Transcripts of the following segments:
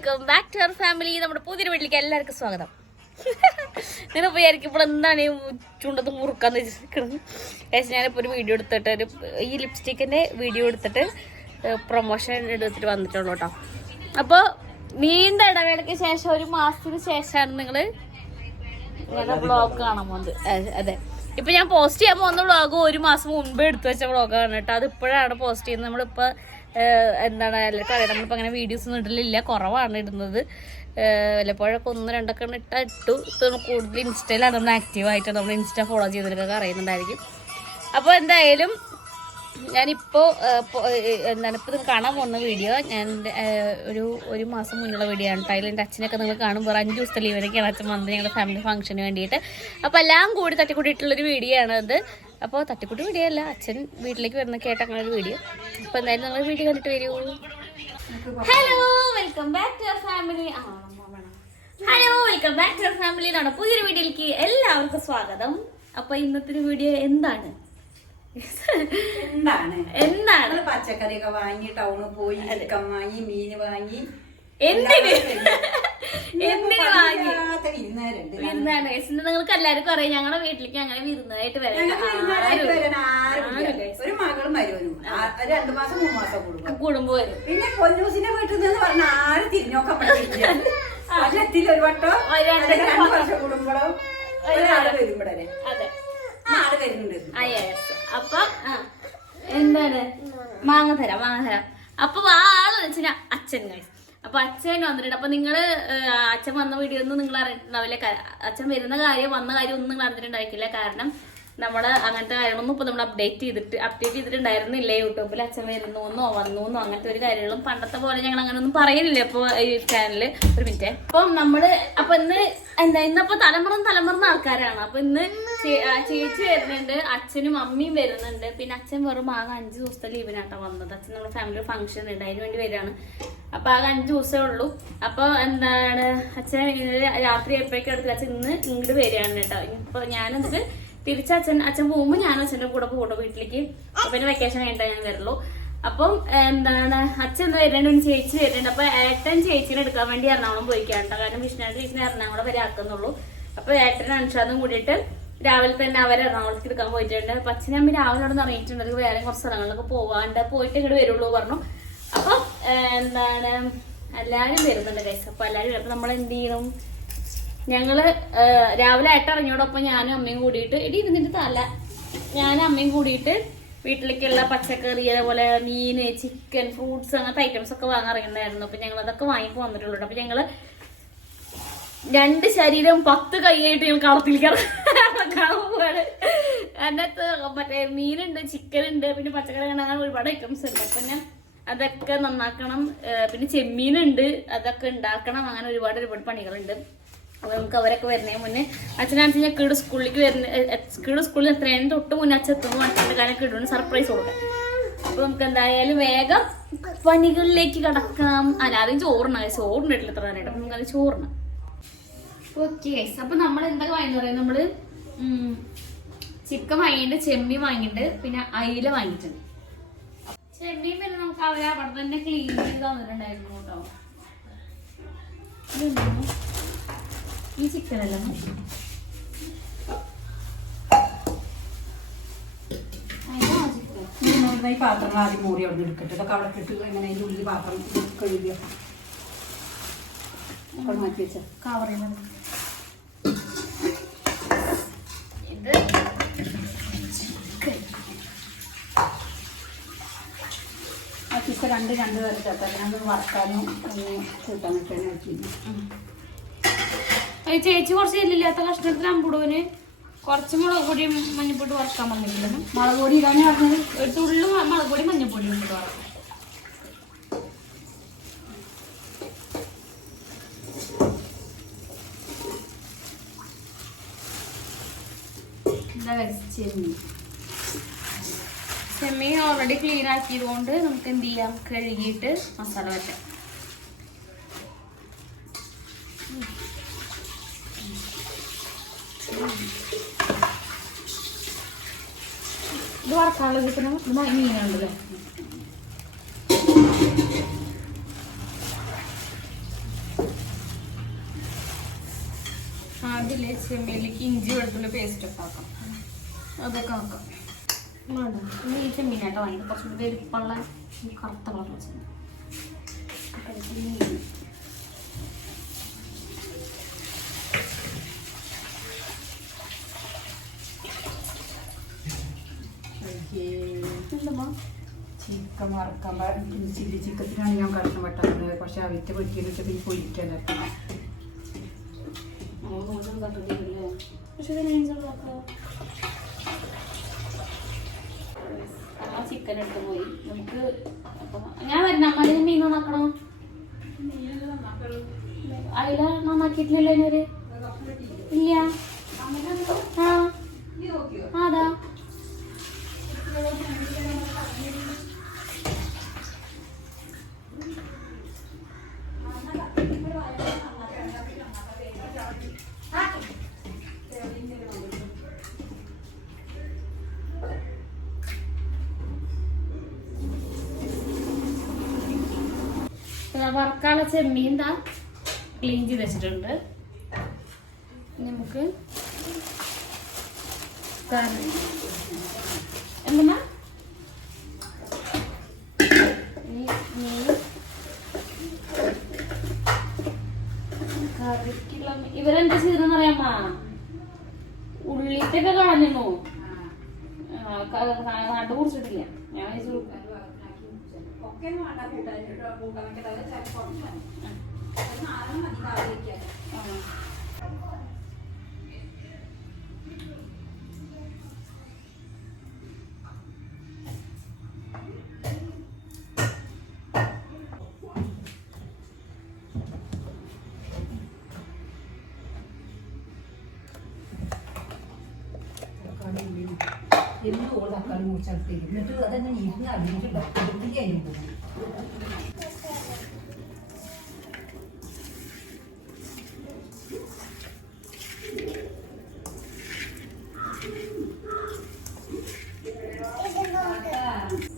Welcome back to our family. നമ്മുടെ പുതിയൊരു വീട്ടിലേക്ക് എല്ലാവർക്കും സ്വാഗതം. നിങ്ങൾ വിചാരിക്കും ഇപ്പോൾ എന്താണ് ചുണ്ടത്ത് മുറുക്കാന്ന് വെച്ചിരിക്കുന്നത്. ഞാനിപ്പോൾ ഒരു വീഡിയോ എടുത്തിട്ട് ഈ ലിപ്സ്റ്റിക്കിൻ്റെ വീഡിയോ എടുത്തിട്ട് പ്രൊമോഷൻ എടുത്തിട്ട് വന്നിട്ടുള്ളൂ കേട്ടോ. അപ്പോൾ നീണ്ട ഇടവേളയ്ക്ക് ശേഷം ഒരു മാസത്തിന് ശേഷമാണ് നിങ്ങൾ ഇങ്ങനെ വ്ളോഗ് കാണാൻ പോകുന്നത്. അതെ, ഇപ്പം ഞാൻ പോസ്റ്റ് ചെയ്യാൻ പോകുന്ന വ്ളോഗ് ഒരു മാസം മുമ്പേ എടുത്തു വെച്ച വ്ളോഗാണ് കേട്ടോ. അത് ഇപ്പോഴാണ് പോസ്റ്റ് ചെയ്യുന്നത്. നമ്മളിപ്പോൾ എന്താണ് എല്ലാവർക്കും അറിയാം, നമ്മളിപ്പോൾ അങ്ങനെ വീഡിയോസ് ഒന്നും ഇടലില്ല, കുറവാണ് ഇടുന്നത്. വല്ലപ്പോഴൊക്കെ ഒന്ന് രണ്ടൊക്കെ ഇട്ടു. കൂടുതൽ ഇൻസ്റ്റയിലാണ് നമ്മൾ ആക്റ്റീവായിട്ട്, നമ്മൾ ഇൻസ്റ്റ ഫോളോ ചെയ്തതിനൊക്കെ അറിയുന്നുണ്ടായിരിക്കും. അപ്പോൾ എന്തായാലും ഞാനിപ്പോൾ എന്താണ് ഇപ്പോൾ നിങ്ങൾ കാണാൻ പോകുന്ന വീഡിയോ ഞാൻ ഒരു മാസം മുന്നുള്ള വീഡിയോ ആണ് കേട്ടോ. അതിൽ എൻ്റെ അച്ഛനൊക്കെ നിങ്ങൾ കാണുമ്പോൾ 5 ദിവസത്തെ ലീവിനൊക്കെയാണ് അച്ഛൻ വന്നത് ഞങ്ങളുടെ ഫാമിലി ഫംഗ്ഷന് വേണ്ടിയിട്ട്. അപ്പോൾ എല്ലാം കൂടി തട്ടിക്കൂട്ടിയിട്ടുള്ളൊരു വീഡിയോ ആണ് അത്. അപ്പോൾ തട്ടിക്കൂട്ടി വീഡിയോ അല്ല, അച്ഛൻ വീട്ടിലേക്ക് വരുന്നൊക്കെ ആയിട്ട് അങ്ങനെ ഒരു വീഡിയോ. അപ്പോൾ എന്തായാലും നിങ്ങൾ വീഡിയോ കണ്ടിട്ട് വരൂ. Hello, welcome back to our family. Hello, welcome back to our family എന്നാണ് പുതിയൊരു വീഡിയോയിലേക്ക് എല്ലാവർക്കും സ്വാഗതം. അപ്പോൾ ഇന്നത്തെ വീഡിയോ എന്താണ് പച്ചക്കറിയൊക്കെ വാങ്ങി ടൗണിൽ പോയി ചിക്കൻ വാങ്ങി മീൻ വാങ്ങി എന്തിന് വാങ്ങി വിരുന്നാണ്. നിങ്ങൾക്ക് എല്ലാവർക്കും അറിയാം ഞങ്ങളുടെ വീട്ടിലേക്ക് അങ്ങനെ വിരുന്നായിട്ട് വരാൻ ഒരു മകളും വരുവനും 2 മാസം 3 മാസം കൂടുമ്പോ വരും. പിന്നെ പൊന്നൂസിന്റെ വീട്ടിൽ നിന്ന് പറഞ്ഞ ആര് തിരിഞ്ഞോക്കാൻ പറ്റില്ല. ഒരു വട്ടോ 2 വർഷം കൂടുമ്പോഴോ ഒരാള് വരുമ്പോഴേ അതെ ആള് വരുന്നുണ്ട്. അപ്പൊ എന്താണ് മാങ്ങ തരാം. അപ്പൊ ആ ആള് വെച്ചാൽ അച്ഛൻ കഴിച്ചു. അപ്പൊ അച്ഛൻ വന്നിട്ടുണ്ട്. അപ്പൊ നിങ്ങള് അച്ഛൻ വന്ന വീഡിയോ ഒന്നും നിങ്ങൾ അറിഞ്ഞിട്ടുണ്ടാവില്ല. അച്ഛൻ വരുന്ന കാര്യം വന്ന കാര്യം ഒന്നും നിങ്ങൾ അറിഞ്ഞിട്ടുണ്ടായിരിക്കില്ല. കാരണം നമ്മള് അങ്ങനത്തെ കാര്യങ്ങളൊന്നും ഇപ്പൊ നമ്മൾ അപ്ഡേറ്റ് ചെയ്തിട്ടുണ്ടായിരുന്നില്ല യൂട്യൂബിൽ. അച്ഛൻ വരുന്നോന്നോ വന്നൂന്നോ അങ്ങനത്തെ ഒരു കാര്യങ്ങളും പണ്ടത്തെ പോലെ ഞങ്ങൾ അങ്ങനെ ഒന്നും പറയുന്നില്ല ഇപ്പൊ ഈ ചാനലില്. ഒരു മിനിറ്റ്. അപ്പം നമ്മള് അപ്പൊ ഇന്നപ്പോ തലമുറന്ന ആൾക്കാരാണ്. അപ്പൊ ഇന്ന് ചേച്ചി വരുന്നുണ്ട്, അച്ഛനും അമ്മയും വരുന്നുണ്ട്. പിന്നെ അച്ഛൻ വെറും ആകെ 5 ദിവസത്തെ ലീവിനാട്ടോ വന്നത്. അച്ഛൻ നമ്മുടെ ഫാമിലി ഫംഗ്ഷൻ ഉണ്ട്, അതിന് വേണ്ടി വരികയാണ്. അപ്പൊ ആകെ 5 ദിവസമേ ഉള്ളൂ. അപ്പൊ എന്താണ് അച്ഛൻ രാത്രി എപ്പോഴേക്കും എടുത്ത് അച്ഛൻ ഇന്ന് ഇങ്ങോട്ട് വരികയാണ് കേട്ടോ. ഇപ്പൊ ഞാനെന്നിട്ട് തിരിച്ച് അച്ഛൻ പോകുമ്പോൾ ഞാൻ അച്ഛൻ്റെ കൂടെ പോകട്ടോ വീട്ടിലേക്ക്. പിന്നെ വെക്കേഷൻ കഴിഞ്ഞിട്ടേ ഞാൻ വരുള്ളൂ. അപ്പം എന്താണ് അച്ഛൻ എന്താ വരുന്നുണ്ട്, പിന്നെ ചേച്ചി വരുന്നുണ്ട്. അപ്പൊ ഏട്ടൻ ചേച്ചീനെ എടുക്കാൻ വേണ്ടി എറണാകുളം പോയിക്കാട്ടോ. കാരണം വിഷ്ണുവിന്റെ ചേച്ചിനെ എറണാകുളം വരെ ആക്കുന്നുള്ളൂ. അപ്പൊ ഏട്ടനും അനുഷാദും കൂടിയിട്ട് രാവിലെ തന്നെ അവർ എറണാകുളത്തേക്ക് എടുക്കാൻ പോയിട്ടുണ്ട്. അപ്പൊ അച്ഛനും അമ്മ രാവിലെ അവിടെ നിന്ന് അറിയിച്ചിട്ടുണ്ട് വേറെ കുറച്ച് സ്ഥലങ്ങളിലൊക്കെ പോയിട്ട് ഇങ്ങോട്ട് വരുള്ളൂ പറഞ്ഞു. അപ്പൊ എന്താണ് എല്ലാരും വരുന്നുണ്ട് ഗൈസ്. അപ്പൊ എല്ലാരും അപ്പൊ നമ്മൾ എന്ത് ചെയ്യണം, ഞങ്ങള് രാവിലെ ആയിട്ട് ഇറങ്ങിയോടൊപ്പം ഞാനും അമ്മയും കൂടിയിട്ട് ഇരുന്നിട്ട് ഞാനും അമ്മയും കൂടിയിട്ട് വീട്ടിലേക്കുള്ള പച്ചക്കറി അതേപോലെ മീന് ചിക്കൻ ഫ്രൂട്ട്സ് അങ്ങനത്തെ ഐറ്റംസ് ഒക്കെ വാങ്ങാൻ ഇറങ്ങിയിട്ടുണ്ടായിരുന്നു. അപ്പൊ ഞങ്ങൾ അതൊക്കെ വാങ്ങിപ്പോ വന്നിട്ടുള്ളൂ. അപ്പൊ ഞങ്ങള് 2 ശരീരം 10 കൈയായിട്ട് ഞങ്ങൾ കളത്തിലേക്ക് ഇറങ്ങാൻ പോവാണ്. അതിനകത്ത് മറ്റേ മീനുണ്ട്, ചിക്കൻ ഉണ്ട്, പിന്നെ പച്ചക്കറി അങ്ങനെ ഒരുപാട് ഐറ്റംസ് ഉണ്ട്. അപ്പൊ ഞാൻ അതൊക്കെ നന്നാക്കണം. പിന്നെ ചെമ്മീനുണ്ട്, അതൊക്കെ ഉണ്ടാക്കണം. അങ്ങനെ ഒരുപാട് പണികളുണ്ട്. അപ്പൊ നമുക്ക് അവരൊക്കെ വരുന്നതിന് മുന്നേ അച്ഛനാണെന്ന് ഞാൻ കീട് സ്കൂളിൽ എത്രയും തൊട്ട് മുന്നേ അച്ഛൻ എത്തുമ്പോൾ അച്ഛൻ്റെ കാര്യം കീടിന് സർപ്രൈസ് കൊടുക്കാം. അപ്പൊ നമുക്ക് എന്തായാലും വേഗം പണികളിലേക്ക് കടക്കാം. ആദ്യം ചോറിനിട്ടില്ല എത്ര നേരം. നമുക്ക് അത് ചോറിനാം. ഓക്കെ, അപ്പൊ നമ്മൾ എന്തൊക്കെ വാങ്ങിന്ന് പറയാം. നമ്മള് ചിക്കൻ വാങ്ങിയിട്ട്, ചെമ്മീൻ വാങ്ങിയിട്ട്, പിന്നെ അയില വാങ്ങിയിട്ടുണ്ട്. ചെമ്മീൻ പിന്നെ നമുക്ക് അവരെ അവിടെ തന്നെ ക്ലീൻ ചെയ്ത് തന്നിട്ടുണ്ടായിരുന്നു കേട്ടോ. ഈ ചിക്കനല്ല ഈ പാത്രങ്ങൾ ആദ്യം മൂടി അവിടെ എടുക്കട്ടെ. ഇതൊക്കെ അവിടെ ഇട്ട് എങ്ങനെ അതിൻ്റെ ഉള്ളിൽ പാത്രം കഴുകിയ മാറ്റി വെച്ച കവറിൽ ഇത് ആ ചിക്കൻ രണ്ട് പേര് ചേർത്താൽ ഞാൻ വറക്കാനും കൂട്ടാനൊക്കെയാണ് എടുക്കുന്നത്. ചേച്ചി കുറച്ച് എല്ലില്ലാത്ത കഷ്ണത്തിന് അമ്പുടുവിന് കുറച്ച് മുളക് പൊടിയും മഞ്ഞപ്പൊടി വറക്കാൻ വന്നിട്ടില്ല. മുളക് പൊടി ഇതാണ് പറഞ്ഞത്. ഒരു തുള്ളി മുളക് പൊടി മഞ്ഞപ്പൊടിയും ഇട്ട് വറക്കാം. ചെമ്മീൻ ഓൾറെഡി ക്ലീൻ ആക്കിയത് കൊണ്ട് നമുക്ക് എന്ത് ചെയ്യാം, കഴുകിയിട്ട് മസാല വറ്റാം. ഇത് വറക്കാനുള്ള കിട്ടുന്ന മീനുണ്ടല്ലേ. അതിലെ ചെമ്മീനിലേക്ക് ഇഞ്ചി വെളുത്തുള്ളി പേസ്റ്റ് ഒക്കെ ആക്കാം. അതൊക്കെ ആക്കാം. ഈ ചെമ്മീനായിട്ട് വാങ്ങിയത് കുറച്ചും കൂടി എരിപ്പുള്ള കറുത്ത കളർ വെച്ചത്. ചിക്കൻ വറക്കാൻ ചില്ലി ചിക്കത്തിനാണ് ഞാൻ കഷ്ണം വെട്ടാറുള്ളത്. പക്ഷെ അവിറ്റ് പൊരിക്കലിട്ട് പിന്നെ പൊരിക്കാൻ ചിക്കൻ എടുത്ത് പോയി. നമുക്ക് ഞാൻ വരുന്ന അമ്മ മീൻ നന്നാക്കണോ? അയില നന്നാക്കിയിട്ടില്ലല്ലോ അതിനൊരു ഇല്ല. അതാ വറക്കാനുള്ള ചെമ്മീൻ ക്ലീൻ ചെയ്ത് വെച്ചിട്ടുണ്ട്. നമുക്ക് എന്താ കറിക്കുള്ള ഇവരെന്താ ചെയ്തെന്ന് അറിയാമ്മ? ഉള്ളിത്തൊക്കെ കളഞ്ഞു നട്ടു കുടിച്ചിട്ടില്ല. ഞാൻ എന്തുകൊണ്ട് തക്കാളി മുറിച്ചെടുത്ത് എന്നിട്ട് അതെന്നെ ഇരുന്ന് അതിലേക്ക്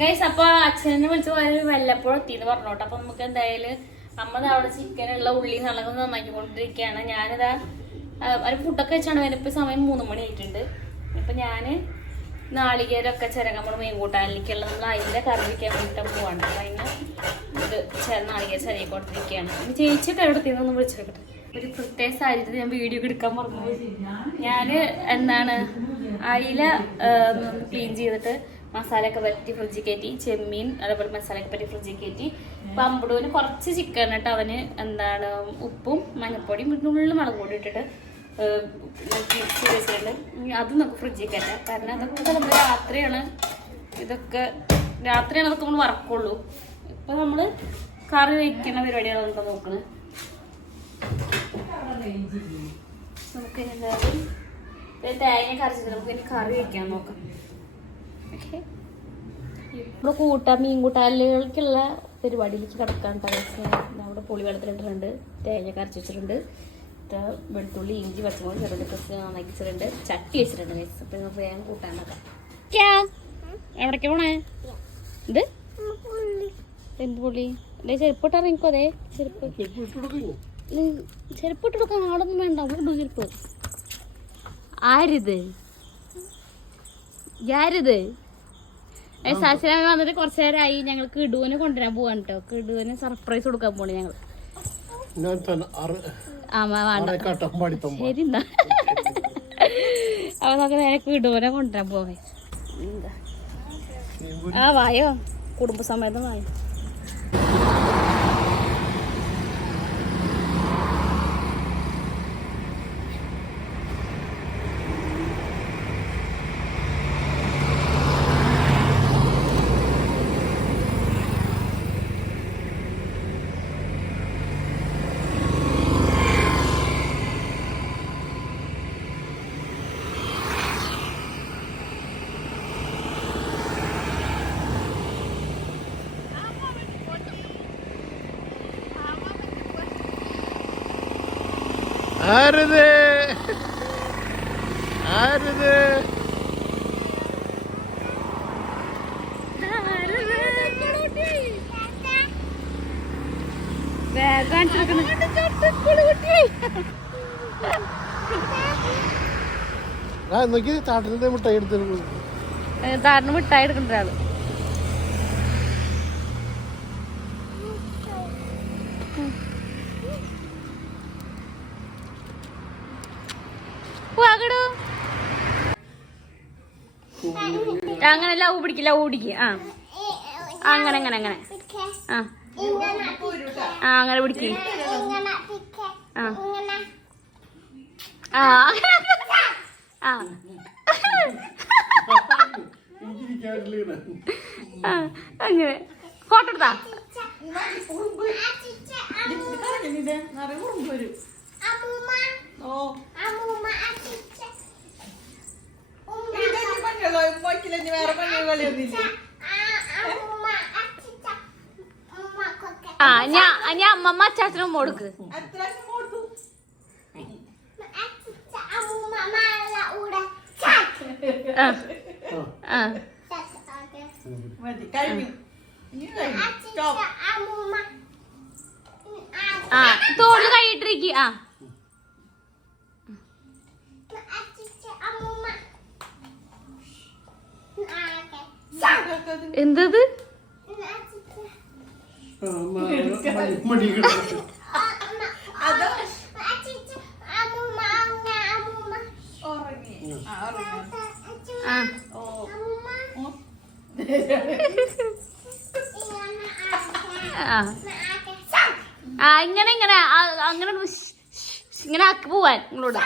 ഗൈസ് അപ്പൊ അച്ഛനെ വിളിച്ച് വല്ലപ്പോഴും എത്തിന്ന് പറഞ്ഞോട്ടെ. അപ്പൊ നമുക്ക് എന്തായാലും അമ്മ അവിടെ ചിക്കനുള്ള ഉള്ളി നല്ലത് നന്നാക്കിക്കൊണ്ടിരിക്കുകയാണ്. ഞാനിതാ ഒരു ഫുഡൊക്കെ വെച്ചാണ് വരുമ്പോൾ സമയം 3 മണി ആയിട്ടുണ്ട്. ഇപ്പൊ ഞാന് നാളികേരൊക്കെ ചിരകമ്മള് മീൻ കൂട്ടാനിലേക്കുള്ള നമ്മൾ അതിന്റെ കറി വയ്ക്കാൻ വേണ്ടിയിട്ട് പോവാണ്. അപ്പൊ അതിന് ഇത് നാളികേര ചിരകിക്കൊണ്ടിരിക്കുകയാണ്. ഇനി ചേച്ചിയൊക്കെ എവിടെ എത്തിയെന്നൊന്ന് വിളിച്ചെടുക്കട്ടെ. ഒരു പ്രത്യേക സാഹചര്യത്തിൽ ഞാൻ വീഡിയോ എടുക്കാൻ പറഞ്ഞു. ഞാന് അയില ക്ലീൻ ചെയ്തിട്ട് മസാലയൊക്കെ പറ്റി ഫ്രിഡ്ജിൽ കയറ്റി, ചെമ്മീൻ അതേപോലെ മസാലയൊക്കെ പറ്റി ഫ്രിഡ്ജിൽ കയറ്റി. പമ്പടൂന് കുറച്ച് ചിക്കൻ ഇട്ട് അവന് ഉപ്പും മഞ്ഞപ്പൊടിയും ഉള്ളിൽ മുളക് പൊടി ഇട്ടിട്ട് മിക്സ് വെച്ചിട്ടുണ്ട്. അത് നമുക്ക് ഫ്രിഡ്ജിൽ കയറ്റാം. കാരണം അതൊക്കെ നമ്മൾ രാത്രിയാണ് അതൊക്കെ നമ്മൾ വറക്കുള്ളൂ. ഇപ്പൊ നമ്മള് കറി വയ്ക്കുന്ന പരിപാടികളാണ് ഇപ്പൊ നോക്കുന്നത്. നമുക്ക് എന്തായാലും തേങ്ങ കറിച്ചിട്ട് നമുക്ക് ഇനി കറി വയ്ക്കാൻ നോക്കാം. ഓക്കെ, ഇവിടെ മീൻ കൂട്ടാലുകൾക്കുള്ള പരിപാടിയിലേക്ക് കിടക്കാൻ അവിടെ പുളി വെള്ളത്തിലിട്ടിട്ടുണ്ട്, തേങ്ങ കരച്ച് വെച്ചിട്ടുണ്ട്, വെളുത്തുള്ളി ഇഞ്ചി പച്ചമുളക് ചെറുതൊക്കെ നന്നാക്കി വെച്ചിട്ടുണ്ട്, ചട്ടി വെച്ചിട്ടുണ്ട്. അപ്പൊ നമുക്ക് വേഗം കൂട്ടാൻ നോക്കാം. എവിടേക്ക് പോണേ? ഇത് എന്ത് പുള്ളി? ചെരുപ്പിട്ട് ഇറങ്ങിക്കോ. അതെ ചെരുപ്പിട്ട് കൊടുക്കാൻ ആളൊന്നും വേണ്ട. അവിടെ ഇടൂ ചെരുപ്പ്. ആരിത് സാശിരാമ വന്നിട്ട് കുറച്ചു നേരമായി. ഞങ്ങൾ കിടുവിനെ കൊണ്ടുവരാൻ പോവാൻ കേട്ടോ. കിടുവിന് സർപ്രൈസ് കൊടുക്കാൻ പോണേ ഞങ്ങൾ. ശരി എന്നാ അപ്പൊ നമുക്ക് നേരെ കിടുവിനെ കൊണ്ടുവരാൻ പോവേ. വായോ, കുടുംബസമേതം വായോ. നോക്കി താട്ടിന്റെ മിഠായി എടുത്തു താടിന് മിഠായി എടുക്കേണ്ട ഒരാള്. അങ്ങനെ ലവ് പിടിക്കില്ല ഓടിക്ക്. ആ അങ്ങനെ അങ്ങനെ അങ്ങനെ ആ ആ അങ്ങനെ പിടിക്ക്. ആ ആ ആ അങ്ങനെ ഫോട്ടോ എടുത്താ ആ ഞാൻ അമ്മമ്മ അച്ചാച്ചനും കൊടുക്ക്. ആ തോളിൽ കൈയിട്ടിരിക്കുക. ആ എന്തത് ആ ഇങ്ങനെ ഇങ്ങനെ അങ്ങനെ ഇങ്ങനെ ആക്കി പോവാൻ നിങ്ങളോട്.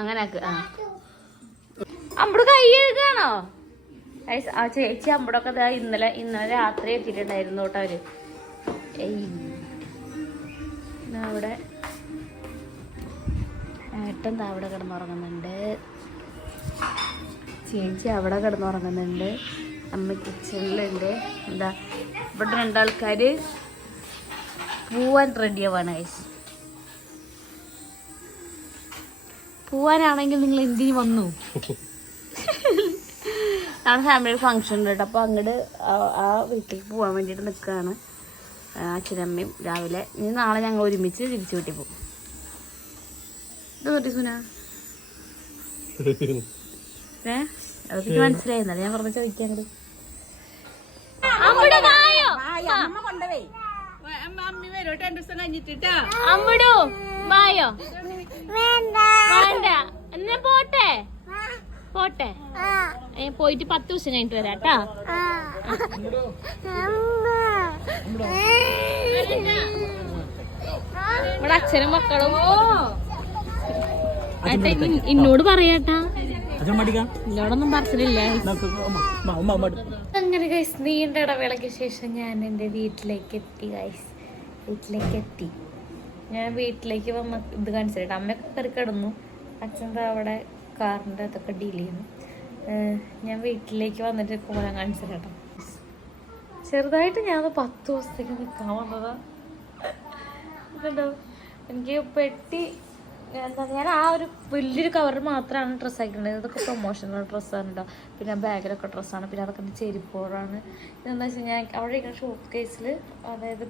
അങ്ങനെ ആക്ക്. ആ അമ്പട് കൈ കഴുകാണോ? ആ ചേച്ചി അമ്പടൊക്കെ ഇന്നലെ രാത്രി എത്തിയിട്ടുണ്ടായിരുന്നു കേട്ടോ അവര്. അവിടെ ഏട്ടൻ അവിടെ കിടന്നുറങ്ങുന്നുണ്ട്, ചേച്ചി അവിടെ കിടന്നുറങ്ങുന്നുണ്ട്, അമ്മ കിച്ചണിലുണ്ട്. എന്താ ഇവിടെ രണ്ടാൾക്കാര് പോവാൻ റെഡിയാവാണ് ഗൈസ്. പോവാനാണെങ്കിൽ നിങ്ങൾ എന്തിനു വന്നു? നാളെ ഫാമിലി ഫംഗ്ഷൻ ഉണ്ട് കേട്ടോ. അപ്പോൾ അങ്ങോട്ട് ആ വീട്ടിലേക്ക് പോകാൻ വേണ്ടിയിട്ട് നിൽക്കുകയാണ് അച്ഛനമ്മയും രാവിലെ. ഇനി നാളെ ഞങ്ങൾ ഒരുമിച്ച് തിരിച്ചു വീട്ടിൽ പോകും. ഇത് പറ്റി സുന അതൊക്കെ മനസ്സിലായിരുന്നല്ലേ ഞാൻ പറഞ്ഞ ചോദിക്കാനത്. അമ്മടോ വായോ വേണ്ട എന്നാ പോട്ടെ പോട്ടെ. പോയിട്ട് 10 ദിവസം കഴിഞ്ഞിട്ട് വരാട്ടാ. ഇവിടെ അച്ഛനും മക്കളും എന്നോട് പറയാട്ടാ. എന്നോടൊന്നും പറച്ചിലില്ല. അങ്ങനെ ഗൈസ് നീണ്ട ഇടവേളയ്ക്ക് ശേഷം ഞാൻ എൻ്റെ വീട്ടിലേക്ക് എത്തി. ഞാൻ വീട്ടിലേക്ക് വന്ന ഇത് കാണിച്ചിട്ട് അമ്മയൊക്കെ കയറി കിടന്നു. അച്ഛൻ അവിടെ കാറിൻ്റെ അതൊക്കെ ഡീൽ ചെയ്യുന്നു. ഞാൻ വീട്ടിലേക്ക് വന്നിട്ട് കോലം കാണിച്ചു കേട്ടോ. ചെറുതായിട്ട് ഞാൻ 10 ദിവസത്തേക്ക് നിൽക്കാൻ വന്നതാ. കണ്ടോ എനിക്ക് പെട്ടി എന്താ ഞാൻ ആ ഒരു വലിയൊരു കവർ മാത്രമാണ് ഡ്രസ്സ് ആക്കിയിട്ടുണ്ടായത്. ഇതൊക്കെ പ്രൊമോഷണൽ ഡ്രസ്സാണ് കേട്ടോ. പിന്നെ ബാഗിലൊക്കെ ഡ്രസ്സാണ്. പിന്നെ അതൊക്കെ ചെരിപ്പോഴാണ്. ഇതെന്താ വെച്ചാൽ ഞാൻ അവിടെ ഇരിക്കുന്ന ഷോപ്പ് കേസിൽ, അതായത്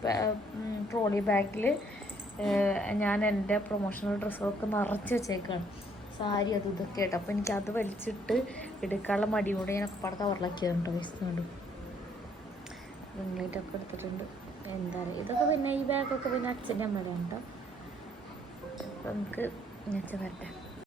ട്രോളി ബാഗിൽ ഞാൻ എൻ്റെ പ്രൊമോഷണൽ ഡ്രസ്സുകളൊക്കെ നിറച്ച് വെച്ചേക്കാണ്. സാരി അതും ഇതൊക്കെ ആയിട്ട്. അപ്പോൾ എനിക്കത് വലിച്ചിട്ട് എടുക്കാനുള്ള മടി കൂടെ ഞാനൊക്കെ പാടെ കവറിലാക്കിയതുണ്ട്. വയസ്സുകൊണ്ട് റിംഗ്ലൈറ്റൊക്കെ എടുത്തിട്ടുണ്ട്. എന്താ പറയുക ഇതൊക്കെ പിന്നെ ഈ ബാഗൊക്കെ പിന്നെ അച്ഛൻ്റെ അമ്മയുടെ ഉണ്ടോ. അപ്പോൾ നമുക്ക് അച്ഛൻ വരട്ടെ.